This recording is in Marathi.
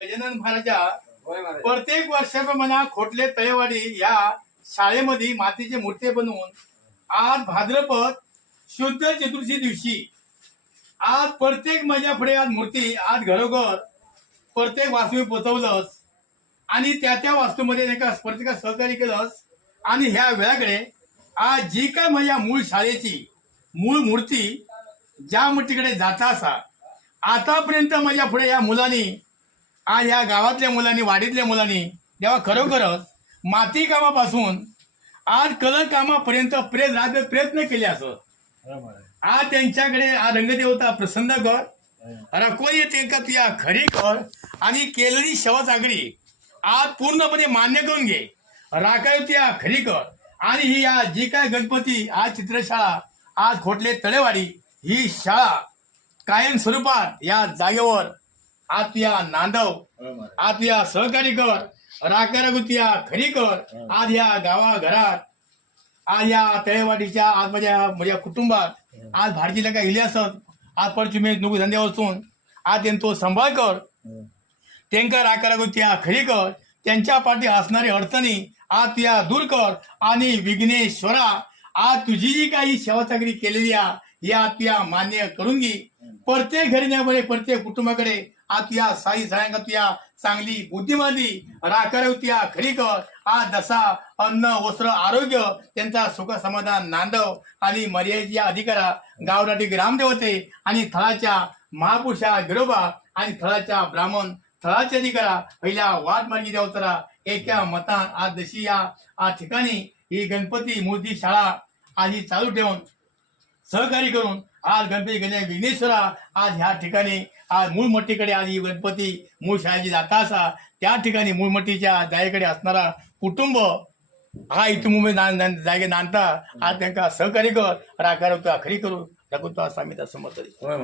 गजानन महाराजा प्रत्येक वर्षाप्रमाणे खोटले तळेवाडी या शाळेमध्ये मातीचे मूर्ती बनवून आज भाद्रपद शुद्ध चतुर्थी दिवशी आज प्रत्येक माझ्या पुढे आज मूर्ती आज घरोघर प्रत्येक वास्तू पोचवलंस आणि त्या त्या वास्तूमध्ये नाही का प्रत्येका सहकार्य केलंस आणि ह्या वेळाकडे आज जी काय माझ्या मूळ शाळेची मूळ मूर्ती ज्या मूर्तीकडे जाता असा आतापर्यंत माझ्या पुढे या मुलांनी आज या गावातल्या मुलांनी वाडीतल्या मुलांनी जेव्हा खरोखरच माती कामापासून आज कलर कामापर्यंत प्रयत्न आज प्रयत्न केले असं. होय महाराज आज त्यांच्याकडे आज रंगदेवता प्रसन्न कर. रखवाई त्यांका तुया खरी कर. आणि केलेली शवा चागडी आज पूर्णपणे मान्य करून घे. राखाय तुया खरी कर. आणि ही या जी काय गणपती आज चित्रशाळा आज खोटले तळेवाडी ही शाळा कायम स्वरूपात या जागेवर आज तुया नांदव होय महाराज. आज या सहकारी कर राखायला खरी कर आज या गावाघरात आज या तळेवाडीच्या आज माझ्या माझ्या कुटुंबात आज भारतीला काय इले असत आज पण तुम्ही नको धंद्यावर वचून आज त्यांचा सांभाळ कर होय. त्यांका राखायला त्या खरी कर त्यांच्या पाठी असणारी अडचणी आज तुया दूर कर आणि विघ्नेश्वरा आज तुझी जी काही सेवा चाकरी केलेली आहे या तुया मान्य करून घे. प्रत्येक घरी प्रत्येक कुटुंबाकडे आज या साई सायंका तुया चांगली बुद्धिमानी राखायला तुया खरी कर आज दसा अन्न वस्त्र आरोग्य त्यांचा सुख समाधान नांदव आणि मर्यादेच्या अधिकारा गावराटी ग्रामदेवते आणि थळाच्या महापुरुषा गिरोबा आणि थळाच्या ब्राह्मण थळाच्या अधिकारा पहिल्या वाट मार्गी देवतरा एका मतान आज जशी या आज ठिकाणी ही गणपती मूर्ती शाळा आज ही चालू ठेवून सहकारी करून आज गणपती गणेश विघ्नेश्वरा आज ह्या ठिकाणी आज मूळ मट्टीकडे आज ही गणपती मूळ शाळेची जाता असा त्या ठिकाणी मूळ मट्टीच्या असणारा कुटुंब हा इथून मुंबई ना- जागे नांदता. आज त्यांना सहकार्य कर राखार खरी करू दाखवतो स्वामीचा समर्थ होय